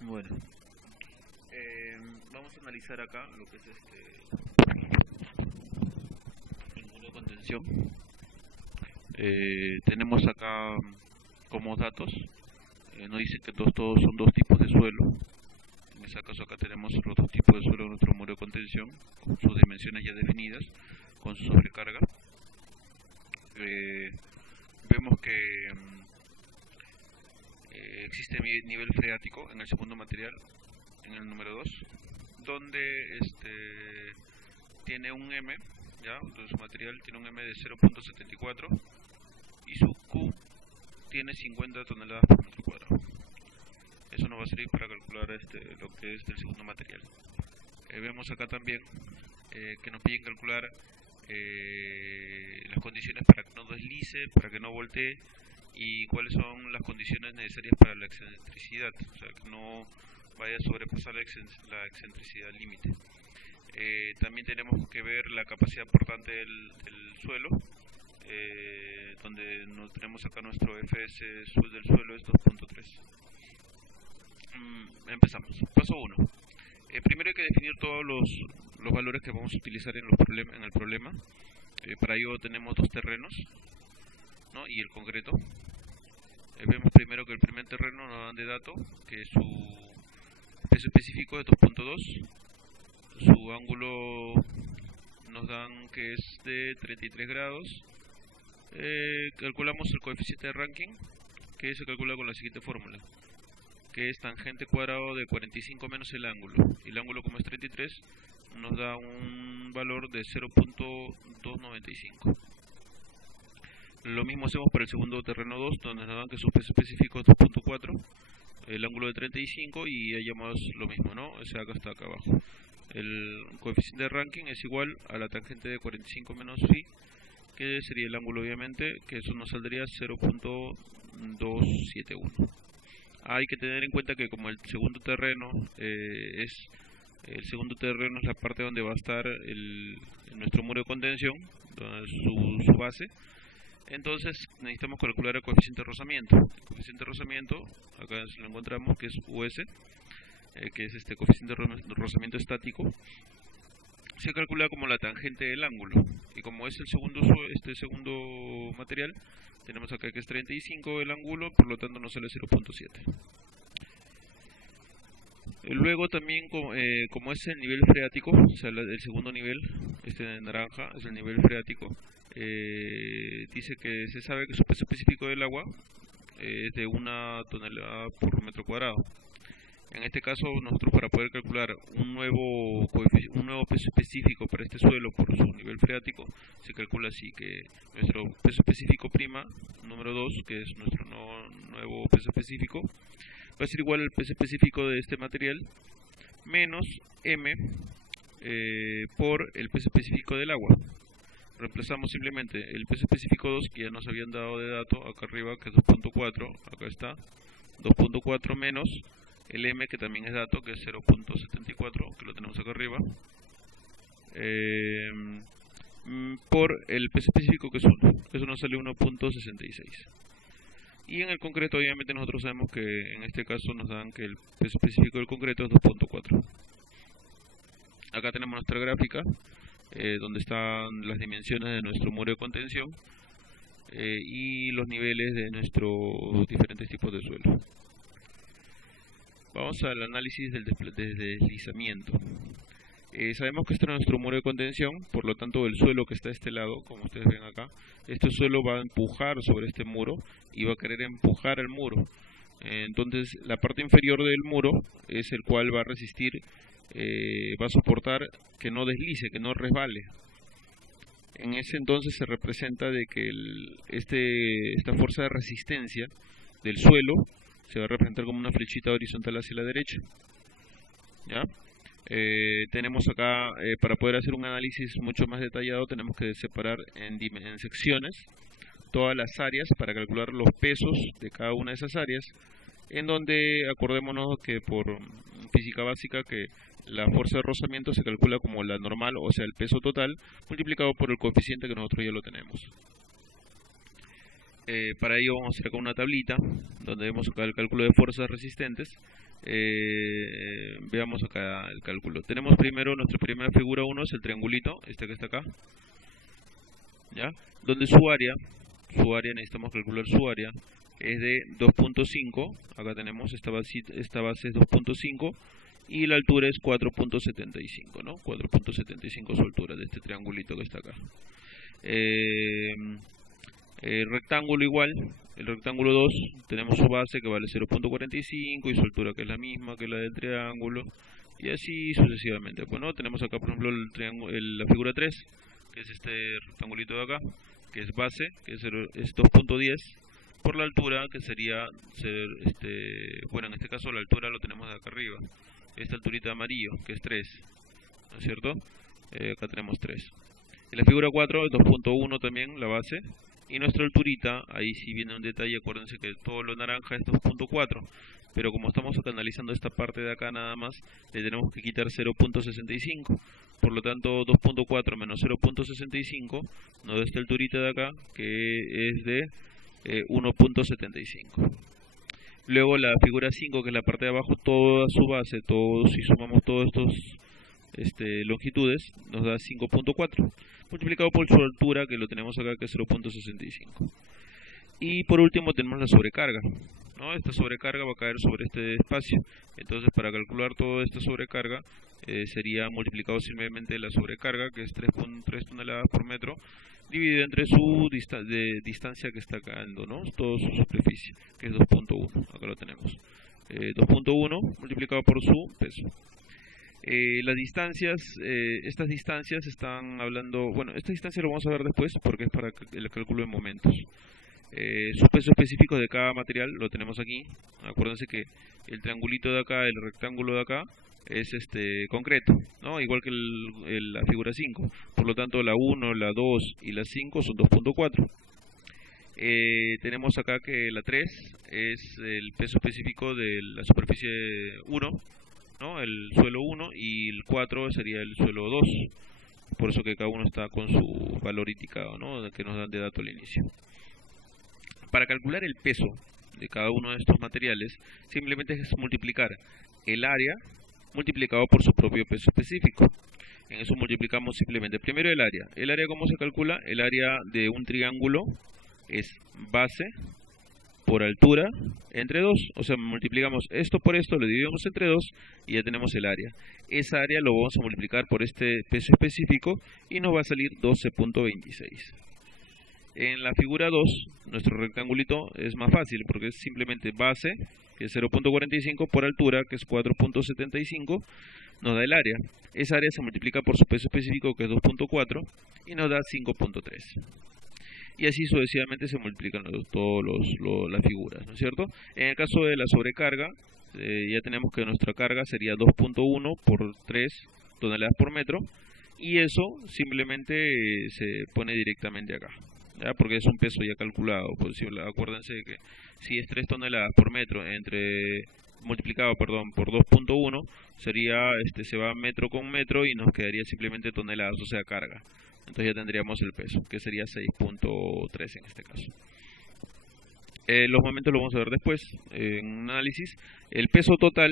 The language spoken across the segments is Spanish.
Bueno, vamos a analizar acá lo que es el muro de contención. Tenemos acá como datos, nos dice que todos son dos tipos de suelo. En este caso acá tenemos los dos tipos de suelo de nuestro muro de contención, con sus dimensiones ya definidas, con su sobrecarga. Vemos que existe nivel freático en el segundo material, en el número 2, donde tiene un M, ¿ya? Entonces su material tiene un M de 0.74 y su Q tiene 50 toneladas por metro cuadrado. Eso nos va a servir para calcular lo que es del segundo material. Vemos acá también que nos piden calcular las condiciones para que no deslice, para que no voltee, y cuáles son las condiciones necesarias para la excentricidad, o sea, que no vaya a sobrepasar la excentricidad límite. También tenemos que ver la capacidad portante del suelo, donde tenemos acá nuestro Fs del suelo es 2.3. Empezamos. Paso 1. Primero hay que definir todos los valores que vamos a utilizar en el problema. Para ello tenemos dos terrenos, ¿no? Y el concreto. Vemos primero que el primer terreno nos dan de dato que su peso específico es 2.2, su ángulo nos dan que es de 33 grados. Calculamos el coeficiente de Rankine, que se calcula con la siguiente fórmula, que es tangente cuadrado de 45 menos el ángulo, y el ángulo, como es 33, nos da un valor de 0.295. Lo mismo hacemos para el segundo terreno 2, donde nos dan que su peso específico es 2.4, el ángulo de 35, y hallamos lo mismo, ¿no? O sea, acá está, acá abajo. El coeficiente de Rankine es igual a la tangente de 45 menos phi, que sería el ángulo, obviamente, que eso nos saldría 0.271. Hay que tener en cuenta que como el segundo terreno es la parte donde va a estar nuestro muro de contención, su base. Entonces necesitamos calcular el coeficiente de rozamiento. El coeficiente de rozamiento, acá lo encontramos, que es US, que es este coeficiente de rozamiento estático. Se calcula como la tangente del ángulo, y como es el segundo material, tenemos acá que es 35 el ángulo, por lo tanto nos sale 0.7. Luego también, como es el nivel freático, o sea, el segundo nivel, de naranja, es el nivel freático, dice que se sabe que su peso específico del agua es de 1 tonelada por metro cuadrado. En este caso, nosotros, para poder calcular un nuevo peso específico para este suelo por su nivel freático, se calcula así, que nuestro peso específico prima, número 2, que es nuestro nuevo peso específico, va a ser igual al peso específico de este material, menos M por el peso específico del agua. Reemplazamos simplemente el peso específico 2, que ya nos habían dado de dato acá arriba, que es 2.4, acá está, 2.4 menos el M, que también es dato, que es 0.74, que lo tenemos acá arriba, por el peso específico, que es 1, eso nos sale 1.66. Y en el concreto, obviamente, nosotros sabemos que en este caso nos dan que el peso específico del concreto es 2.4. Acá tenemos nuestra gráfica, donde están las dimensiones de nuestro muro de contención y los niveles de nuestros diferentes tipos de suelo. Vamos al análisis del deslizamiento. Sabemos que este es nuestro muro de contención, por lo tanto el suelo que está a este lado, como ustedes ven acá, este suelo va a empujar sobre este muro y va a querer empujar al muro. Entonces la parte inferior del muro es el cual va a resistir, va a soportar que no deslice, que no resbale. En ese entonces se representa de que esta fuerza de resistencia del suelo se va a representar como una flechita horizontal hacia la derecha, ¿ya? Tenemos acá, para poder hacer un análisis mucho más detallado, tenemos que separar en secciones todas las áreas para calcular los pesos de cada una de esas áreas, en donde acordémonos que por física básica que la fuerza de rozamiento se calcula como la normal, o sea el peso total, multiplicado por el coeficiente, que nosotros ya lo tenemos. Para ello vamos a hacer acá una tablita donde vemos acá el cálculo de fuerzas resistentes, Veamos acá el cálculo. Tenemos primero nuestra primera figura 1, es el triangulito, este que está acá, ¿ya? Donde su área necesitamos calcular su área, es de 2.5, acá tenemos esta base es 2.5 y la altura es 4.75, ¿no? 4.75 su altura de este triangulito que está acá. El rectángulo igual, el rectángulo 2, tenemos su base que vale 0.45 y su altura que es la misma que la del triángulo, y así sucesivamente. Bueno, tenemos acá por ejemplo la figura 3, que es este rectangulito de acá, que es base, que es 2.10, por la altura que sería, bueno, en este caso la altura lo tenemos de acá arriba, esta alturita de amarillo, que es 3, ¿no es cierto? Acá tenemos 3. En la figura 4 es 2.1 también, la base, y nuestra alturita, ahí sí viene un detalle, acuérdense que todo lo naranja es 2.4, pero como estamos analizando esta parte de acá nada más, le tenemos que quitar 0.65, por lo tanto 2.4 menos 0.65 nos da esta alturita de acá, que es de 1.75. Luego la figura 5, que es la parte de abajo, toda su base, si sumamos todos estos longitudes, nos da 5.4, multiplicado por su altura, que lo tenemos acá, que es 0.65. Y por último tenemos la sobrecarga, ¿no? Esta sobrecarga va a caer sobre este espacio, entonces para calcular toda esta sobrecarga sería multiplicado simplemente la sobrecarga, que es 3.3 toneladas por metro, dividido entre su distancia que está cayendo, ¿no? Toda su superficie, que es 2.1, acá lo tenemos. 2.1 multiplicado por su peso. Las distancias, estas distancias están hablando, bueno, esta distancia lo vamos a ver después porque es para el cálculo de momentos. Su peso específico de cada material lo tenemos aquí. Acuérdense que el triangulito de acá, el rectángulo de acá, es concreto, ¿no? Igual que la figura 5. Por lo tanto, la 1, la 2 y la 5 son 2.4. Tenemos acá que la 3 es el peso específico de la superficie 1, ¿no? El suelo 1, y el 4 sería el suelo 2. Por eso que cada uno está con su valor indicado, ¿no? Que nos dan de dato al inicio. Para calcular el peso de cada uno de estos materiales, simplemente es multiplicar el área multiplicado por su propio peso específico. En eso multiplicamos simplemente primero el área. ¿El área cómo se calcula? El área de un triángulo es base por altura entre 2. O sea, multiplicamos esto por esto, lo dividimos entre 2 y ya tenemos el área. Esa área lo vamos a multiplicar por este peso específico y nos va a salir 12.26. En la figura 2, nuestro rectangulito es más fácil porque es simplemente base, que es 0.45, por altura, que es 4.75, nos da el área. Esa área se multiplica por su peso específico, que es 2.4, y nos da 5.3. Y así sucesivamente se multiplican todas las figuras, ¿no es cierto? En el caso de la sobrecarga, ya tenemos que nuestra carga sería 2.1 por 3 toneladas por metro, y eso simplemente se pone directamente acá, ¿ya? Porque es un peso ya calculado. Pues, acuérdense que si es 3 toneladas por metro multiplicado por 2.1, sería se va metro con metro y nos quedaría simplemente toneladas, o sea carga. Entonces ya tendríamos el peso, que sería 6.3 en este caso. Los momentos lo vamos a ver después en un análisis. El peso total,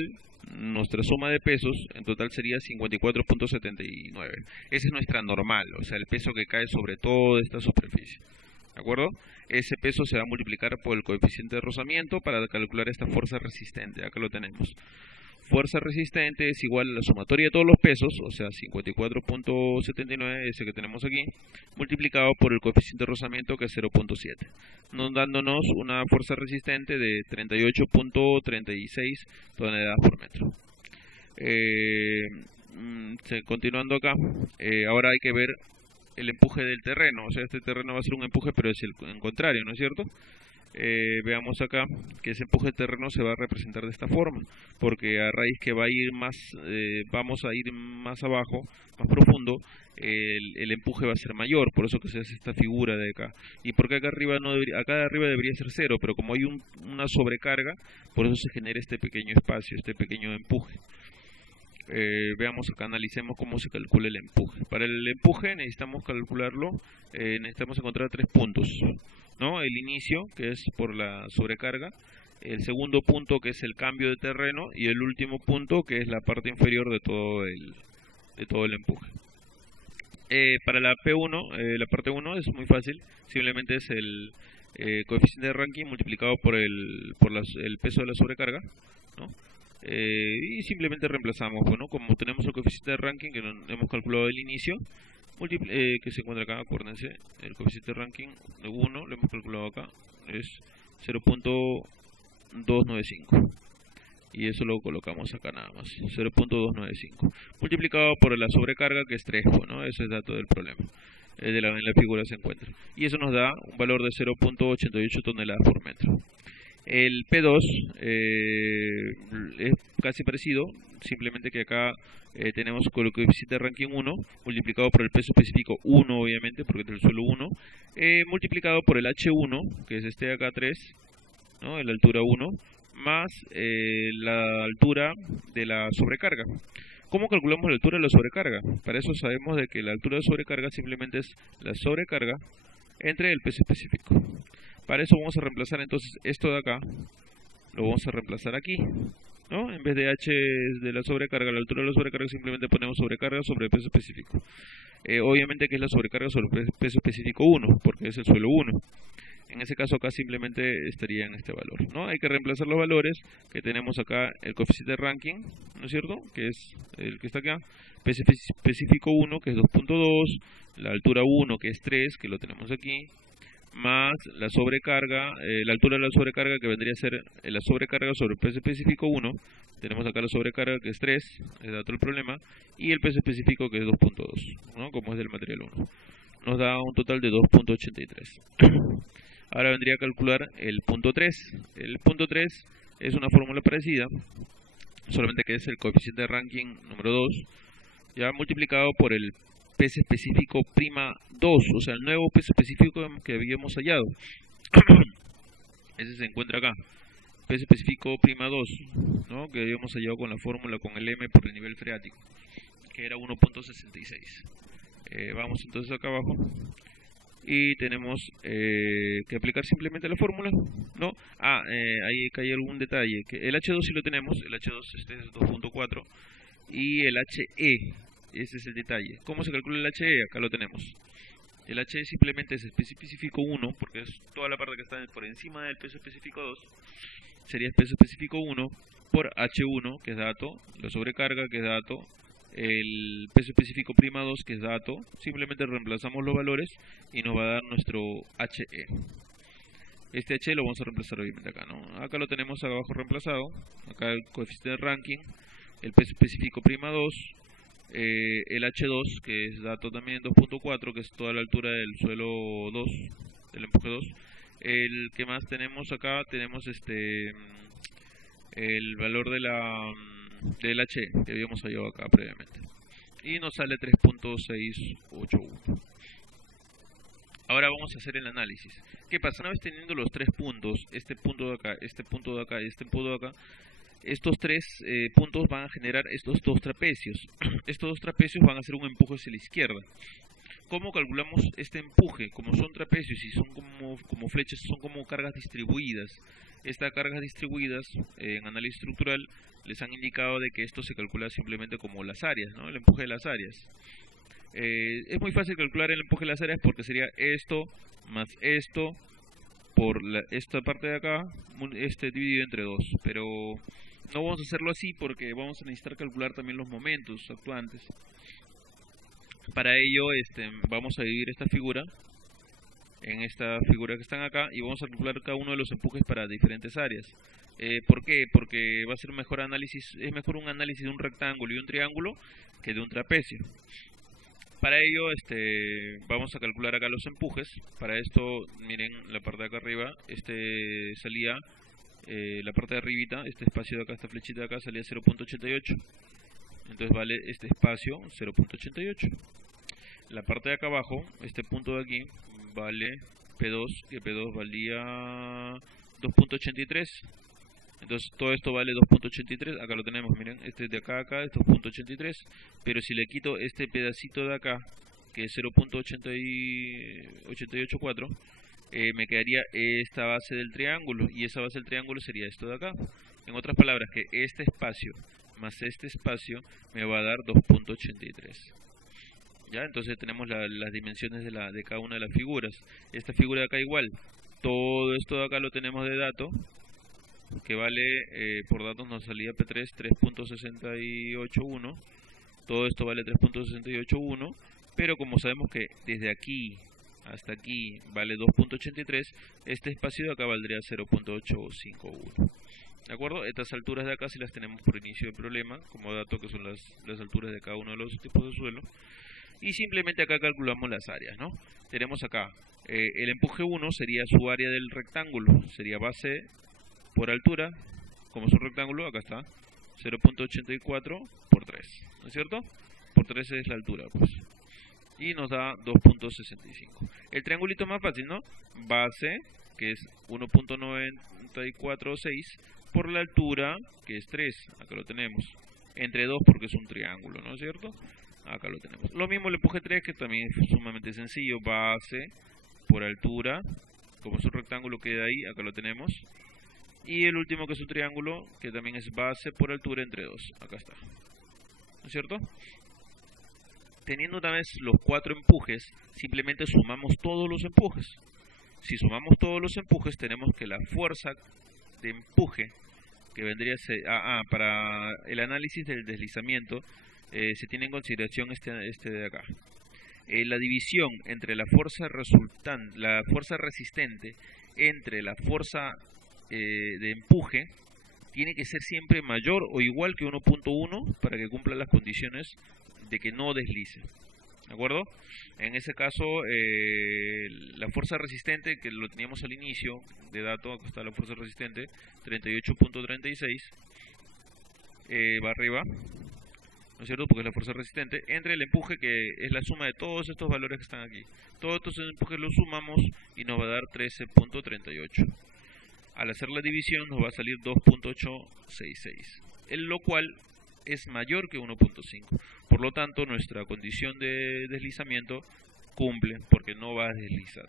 nuestra suma de pesos, en total sería 54.79. Esa es nuestra normal, o sea, el peso que cae sobre toda esta superficie. ¿De acuerdo? Ese peso se va a multiplicar por el coeficiente de rozamiento para calcular esta fuerza resistente. Acá lo tenemos. Fuerza resistente es igual a la sumatoria de todos los pesos, o sea 54.79, ese que tenemos aquí, multiplicado por el coeficiente de rozamiento, que es 0.7, dándonos una fuerza resistente de 38.36 toneladas por metro. Continuando acá, ahora hay que ver el empuje del terreno. O sea, este terreno va a ser un empuje, pero es el contrario, ¿no es cierto? Veamos acá que ese empuje de terreno se va a representar de esta forma, porque a raíz que va a ir vamos a ir más abajo, más profundo, el empuje va a ser mayor, por eso que se hace esta figura de acá. Y porque acá arriba acá de arriba debería ser cero, pero como hay una sobrecarga, por eso se genera este pequeño espacio, este pequeño empuje. Veamos acá, analicemos cómo se calcula el empuje. Para el empuje necesitamos calcularlo, necesitamos encontrar 3 puntos, ¿no? El inicio, que es por la sobrecarga, el segundo punto que es el cambio de terreno y el último punto que es la parte inferior de todo el empuje. Para la P1, la parte 1 es muy fácil, simplemente es el coeficiente de Rankine multiplicado por el peso de la sobrecarga, ¿no? Y simplemente reemplazamos, bueno, como tenemos el coeficiente de Rankine que hemos calculado al inicio, que se encuentra acá, acuérdense, el coeficiente de Rankine de 1 lo hemos calculado acá, es 0.295. Y eso lo colocamos acá nada más, 0.295 multiplicado por la sobrecarga que es 3, ¿no? Ese es dato del problema, en la figura se encuentra, y eso nos da un valor de 0.88 toneladas por metro. El P2 es casi parecido, simplemente que acá tenemos con el coeficiente de Rankine 1 multiplicado por el peso específico 1, obviamente, porque es el suelo 1, multiplicado por el H1, que es este de acá 3, ¿no? La altura 1, más la altura de la sobrecarga. ¿Cómo calculamos la altura de la sobrecarga? Para eso sabemos de que la altura de sobrecarga simplemente es la sobrecarga entre el peso específico. Para eso vamos a reemplazar entonces esto de acá, lo vamos a reemplazar aquí, ¿no? En vez de h de la sobrecarga, la altura de la sobrecarga, simplemente ponemos sobrecarga sobre el peso específico. Obviamente que es la sobrecarga sobre el peso específico 1, porque es el suelo 1. En ese caso acá simplemente estaría en este valor, ¿no? Hay que reemplazar los valores que tenemos acá, el coeficiente de Rankine, ¿no es cierto? Que es el que está acá, peso específico 1, que es 2.2, la altura 1, que es 3, que lo tenemos aquí, más la sobrecarga, la altura de la sobrecarga, que vendría a ser la sobrecarga sobre el peso específico 1, tenemos acá la sobrecarga que es 3, es dato del problema, y el peso específico que es 2.2, ¿no? Como es del material 1. Nos da un total de 2.83. Ahora vendría a calcular el punto 3. El punto 3 es una fórmula parecida, solamente que es el coeficiente de Rankine número 2, ya multiplicado por el peso específico prima 2, o sea, el nuevo peso específico que habíamos hallado. Ese se encuentra acá, peso específico prima 2, ¿no? Que habíamos hallado con la fórmula con el M por el nivel freático, que era 1.66. Vamos entonces acá abajo y tenemos que aplicar simplemente la fórmula, ¿no? Ahí hay algún detalle, que el H2 sí lo tenemos, el H2 este es 2.4 y el HE, ese es el detalle. ¿Cómo se calcula el HE? Acá lo tenemos. El HE simplemente es específico 1, porque es toda la parte que está por encima del peso específico 2, sería peso específico 1 por H1, que es dato, la sobrecarga, que es dato, el peso específico prima 2, que es dato, simplemente reemplazamos los valores y nos va a dar nuestro HE. Este HE lo vamos a reemplazar obviamente acá, ¿no? Acá lo tenemos abajo reemplazado, acá el coeficiente de Rankine, el peso específico prima 2, el H2, que es dato también 2.4, que es toda la altura del suelo 2, del empuje 2. El que más tenemos acá, tenemos el valor del H que habíamos hallado acá previamente, y nos sale 3.681. Ahora vamos a hacer el análisis. ¿Qué pasa? Una vez teniendo los tres puntos, este punto de acá, este punto de acá y este punto de acá, estos tres puntos van a generar estos dos trapecios. Estos dos trapecios van a hacer un empuje hacia la izquierda. ¿Cómo calculamos este empuje? Como son trapecios y son como flechas, son como cargas distribuidas. Estas cargas distribuidas en análisis estructural les han indicado de que esto se calcula simplemente como las áreas, ¿no? El empuje de las áreas. Es muy fácil calcular el empuje de las áreas porque sería esto más esto por esta parte de acá, dividido entre 2, pero no vamos a hacerlo así porque vamos a necesitar calcular también los momentos actuantes. Para ello vamos a dividir esta figura en esta figura que están acá y vamos a calcular cada uno de los empujes para diferentes áreas. ¿Por qué? Porque va a ser mejor análisis, es mejor un análisis de un rectángulo y un triángulo que de un trapecio. Para ello vamos a calcular acá los empujes. Para esto, miren la parte de acá arriba, salía la parte de arribita, este espacio de acá, esta flechita de acá salía 0.88. Entonces vale este espacio 0.88. La parte de acá abajo, este punto de aquí, vale P2, que P2 valía 2.83. Entonces todo esto vale 2.83, acá lo tenemos, miren, este de acá a acá es 2.83, pero si le quito este pedacito de acá, que es 0.884, me quedaría esta base del triángulo, y esa base del triángulo sería esto de acá. En otras palabras, que este espacio más este espacio me va a dar 2.83. ¿Ya? Entonces tenemos las dimensiones de cada una de las figuras. Esta figura de acá igual, todo esto de acá lo tenemos de dato, que vale, por datos nos salía P3 3.681, todo esto vale 3.681, pero como sabemos que desde aquí hasta aquí vale 2.83, este espacio de acá valdría 0.851. ¿De acuerdo? Estas alturas de acá sí las tenemos por inicio del problema, como dato, que son las alturas de cada uno de los tipos de suelo. Y simplemente acá calculamos las áreas, ¿no? Tenemos acá, el empuje 1 sería su área del rectángulo, sería base por altura, como es un rectángulo, acá está, 0.84 por 3, ¿no es cierto? Por 3 es la altura, pues. Y nos da 2.65. El triangulito más fácil, ¿no? Base, que es 1.946, por la altura, que es 3, acá lo tenemos. Entre 2 porque es un triángulo, ¿no es cierto? Acá lo tenemos. Lo mismo el empuje 3, que también es sumamente sencillo. Base por altura, como es un rectángulo, queda ahí, acá lo tenemos. Y el último, que es un triángulo, que también es base por altura entre 2, acá está. ¿No es cierto? Teniendo una vez los 4 empujes, simplemente sumamos todos los empujes. Si sumamos todos los empujes, tenemos que la fuerza de empuje, que vendría a ser, para el análisis del deslizamiento, se tiene en consideración este de acá. La división entre la fuerza resultante, la fuerza resistente entre la fuerza de empuje, tiene que ser siempre mayor o igual que 1.1 para que cumpla las condiciones de que no deslice. ¿De acuerdo? En ese caso, la fuerza resistente, que lo teníamos al inicio de dato, acá está la fuerza resistente, 38.36, va arriba, ¿no es cierto? Porque es la fuerza resistente, entre el empuje, que es la suma de todos estos valores que están aquí. Todos estos empujes los sumamos y nos va a dar 13.38. Al hacer la división nos va a salir 2.866, lo cual es mayor que 1.5. Por lo tanto, nuestra condición de deslizamiento cumple, porque no va a deslizar.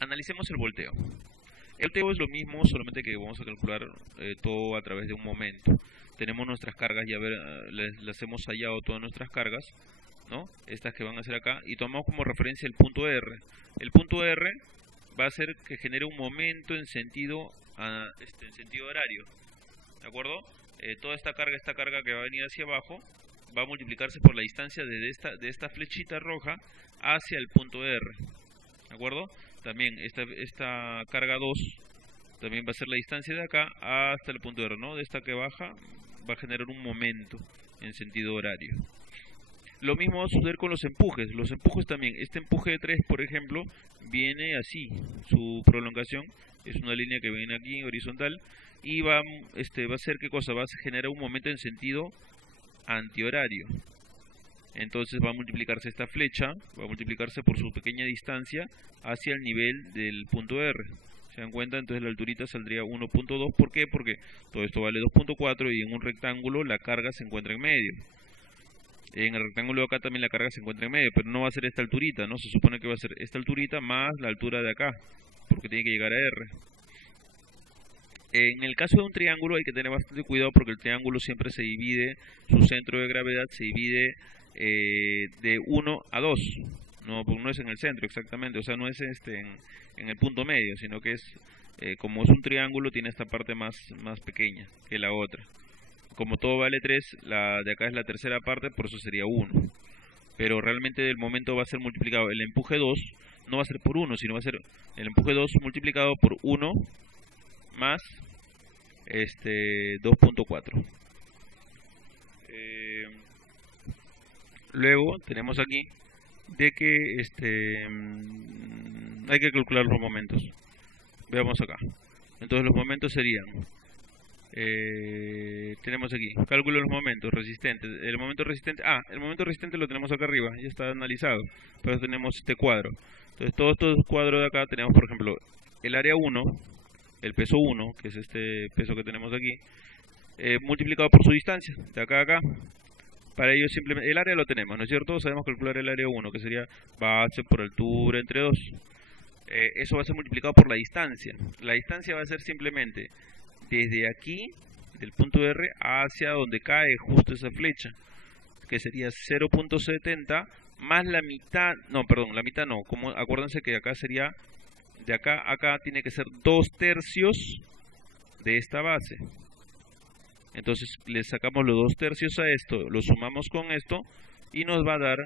Analicemos el volteo. El volteo es lo mismo, solamente que vamos a calcular todo a través de un momento. Tenemos nuestras cargas, ya les hemos hallado todas nuestras cargas, ¿no? Estas que van a ser acá, y tomamos como referencia el punto R. El punto R va a hacer que genere un momento en sentido horario, ¿de acuerdo? Toda esta carga que va a venir hacia abajo, va a multiplicarse por la distancia de esta flechita roja hacia el punto R, ¿de acuerdo? También esta carga 2 también va a ser la distancia de acá hasta el punto R, ¿no? De esta que baja va a generar un momento en sentido horario. Lo mismo va a suceder con los empujes. Los empujes también. Este empuje de 3, por ejemplo, viene así. Su prolongación es una línea que viene aquí horizontal y va a hacer, ¿qué cosa? Va a generar un momento en sentido antihorario. Entonces va a multiplicarse esta flecha, va a multiplicarse por su pequeña distancia hacia el nivel del punto R. ¿Se dan cuenta? Entonces la alturita saldría 1.2. ¿Por qué? Porque todo esto vale 2.4 y en un rectángulo la carga se encuentra en medio. En el rectángulo de acá también la carga se encuentra en medio, pero no va a ser esta alturita, ¿no? Se supone que va a ser esta alturita más la altura de acá, porque tiene que llegar a R. En el caso de un triángulo hay que tener bastante cuidado, porque el triángulo siempre se divide, su centro de gravedad se divide de 1 a 2. No es en el centro exactamente, o sea, no es en el punto medio, sino que es, como es un triángulo, tiene esta parte más pequeña que la otra. Como todo vale 3, la de acá es la tercera parte, por eso sería 1. Pero realmente el momento va a ser multiplicado. El empuje 2 no va a ser por 1, sino va a ser el empuje 2 multiplicado por 1 más 2.4. Luego tenemos aquí de que hay que calcular los momentos. Veamos acá. Entonces los momentos serían... tenemos aquí, cálculo de los momentos resistentes. El momento resistente lo tenemos acá arriba, ya está analizado. Pero tenemos este cuadro. Entonces todos estos cuadros de acá tenemos, por ejemplo, el área 1, el peso 1, que es este peso que tenemos aquí, multiplicado por su distancia, de acá a acá. Para ello simplemente, el área lo tenemos, ¿no es cierto? Sabemos calcular el área 1, que sería base por altura entre 2. eso va a ser multiplicado por la distancia. La distancia va a ser simplemente desde aquí, del punto R, hacia donde cae justo esa flecha, que sería 0.70 más la mitad, no, perdón, la mitad no, como, acuérdense que acá sería, de acá a acá tiene que ser 2/3 de esta base. Entonces le sacamos los 2/3 a esto, lo sumamos con esto y nos va a dar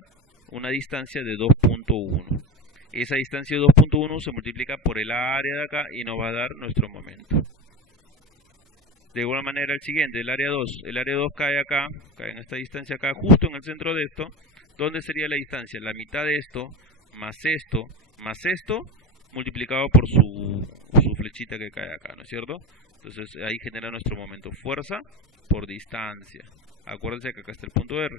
una distancia de 2.1. Esa distancia de 2.1 se multiplica por el área de acá y nos va a dar nuestro momento. De igual manera el siguiente, el área 2. El área 2 cae acá, cae en esta distancia acá, justo en el centro de esto. ¿Dónde sería la distancia? La mitad de esto, más esto, multiplicado por su flechita que cae acá, ¿no es cierto? Entonces ahí genera nuestro momento. Fuerza por distancia. Acuérdense que acá está el punto R.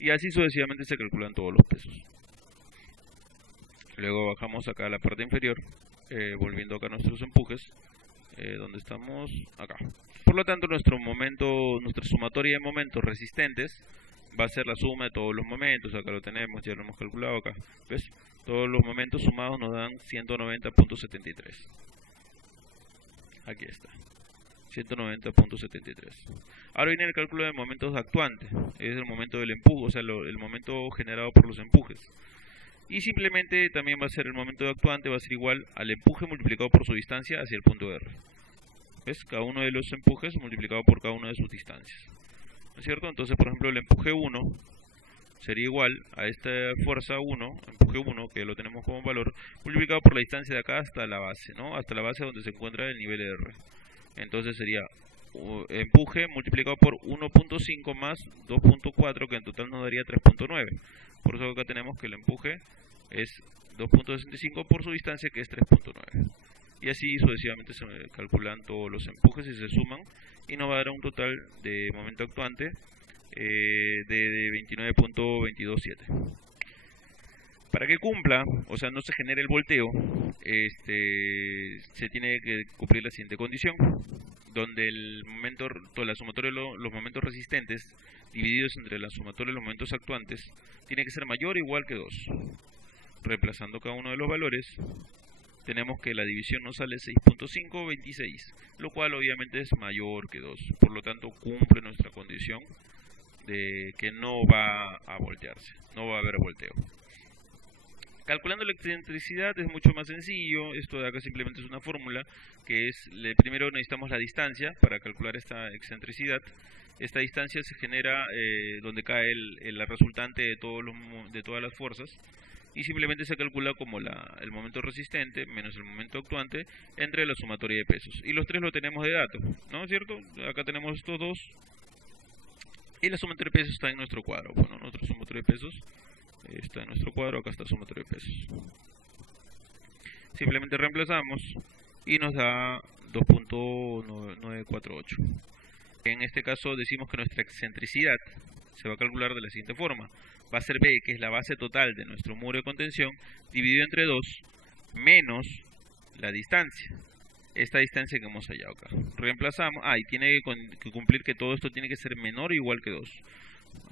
Y así sucesivamente se calculan todos los pesos. Luego bajamos acá a la parte inferior, volviendo acá a nuestros empujes. Donde estamos acá. Por lo tanto, nuestra sumatoria de momentos resistentes va a ser la suma de todos los momentos. Acá lo tenemos, ya lo hemos calculado acá. ¿Ves? Todos los momentos sumados nos dan 190.73. Aquí está. 190.73. Ahora viene el cálculo de momentos actuantes. Es el momento del empuje, o sea, el momento generado por los empujes. Y simplemente también va a ser el momento de actuante, va a ser igual al empuje multiplicado por su distancia hacia el punto R. ¿Ves? Cada uno de los empujes multiplicado por cada una de sus distancias. ¿No es cierto? Entonces, por ejemplo, el empuje 1 sería igual a esta fuerza 1, empuje 1, que lo tenemos como valor, multiplicado por la distancia de acá hasta la base, ¿no? Hasta la base donde se encuentra el nivel R. Entonces sería empuje multiplicado por 1.5 más 2.4, que en total nos daría 3.9. Por eso acá tenemos que el empuje es 2.65 por su distancia, que es 3.9. Y así sucesivamente se calculan todos los empujes y se suman, y nos va a dar un total de momento actuante de 29.227. Para que cumpla, o sea, no se genere el volteo, se tiene que cumplir la siguiente condición, donde la sumatoria de los momentos resistentes divididos entre la sumatoria de los momentos actuantes tiene que ser mayor o igual que 2. Reemplazando cada uno de los valores, tenemos que la división nos sale 6.526, lo cual obviamente es mayor que 2. Por lo tanto, cumple nuestra condición de que no va a voltearse, no va a haber volteo. Calculando la excentricidad es mucho más sencillo. Esto de acá simplemente es una fórmula, que es, primero necesitamos la distancia para calcular esta excentricidad. Esta distancia se genera donde cae la resultante de todas las fuerzas, y simplemente se calcula como el momento resistente menos el momento actuante entre la sumatoria de pesos. Y los tres lo tenemos de dato, ¿no es cierto? Acá tenemos estos dos, y la sumatoria de pesos está en nuestro cuadro. Bueno, nuestra sumatoria de pesos está en nuestro cuadro, acá está sumatoria de pesos. Simplemente reemplazamos y nos da 2.948. En este caso decimos que nuestra excentricidad se va a calcular de la siguiente forma. Va a ser B, que es la base total de nuestro muro de contención, dividido entre 2, menos la distancia. Esta distancia que hemos hallado acá. Reemplazamos, y tiene que cumplir que todo esto tiene que ser menor o igual que 2.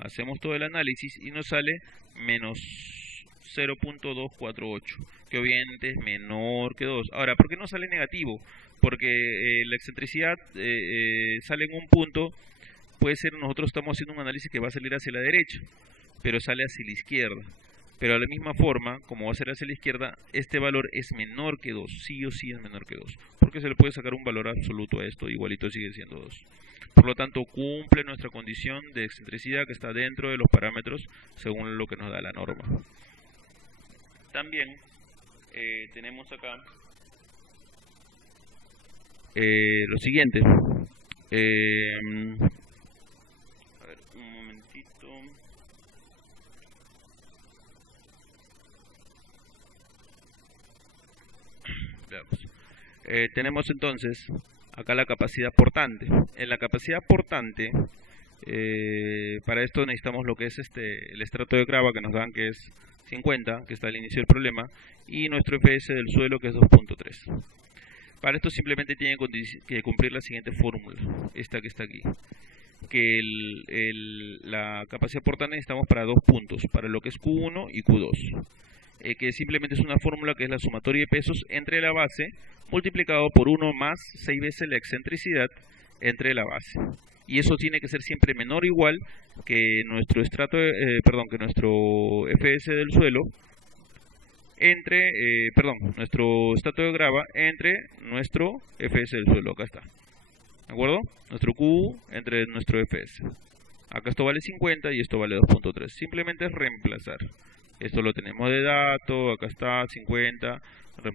Hacemos todo el análisis y nos sale menos 0.248, que obviamente es menor que 2. Ahora, ¿por qué no sale negativo? Porque la excentricidad sale en un punto, puede ser, nosotros estamos haciendo un análisis que va a salir hacia la derecha, pero sale hacia la izquierda. Pero de la misma forma, como va a ser hacia la izquierda, este valor es menor que 2, sí o sí es menor que 2, porque se le puede sacar un valor absoluto a esto, igualito sigue siendo 2. Por lo tanto, cumple nuestra condición de excentricidad, que está dentro de los parámetros según lo que nos da la norma. También tenemos acá lo siguiente. A ver, un momentito. Tenemos entonces acá la capacidad portante. En la capacidad portante, para esto necesitamos lo que es el estrato de grava que nos dan, que es 50, que está al inicio del problema, y nuestro FPS del suelo, que es 2.3. Para esto simplemente tiene que cumplir la siguiente fórmula, esta que está aquí, que la capacidad portante necesitamos para dos puntos, para lo que es Q1 y Q2. que simplemente es una fórmula que es la sumatoria de pesos entre la base multiplicado por 1 más 6 veces la excentricidad entre la base. Y eso tiene que ser siempre menor o igual que nuestro que nuestro FS del suelo entre, nuestro estrato de grava entre nuestro FS del suelo. Acá está. ¿De acuerdo? Nuestro Q entre nuestro FS. Acá esto vale 50 y esto vale 2.3. Simplemente es reemplazar. Esto lo tenemos de dato, acá está 50, reemplazar.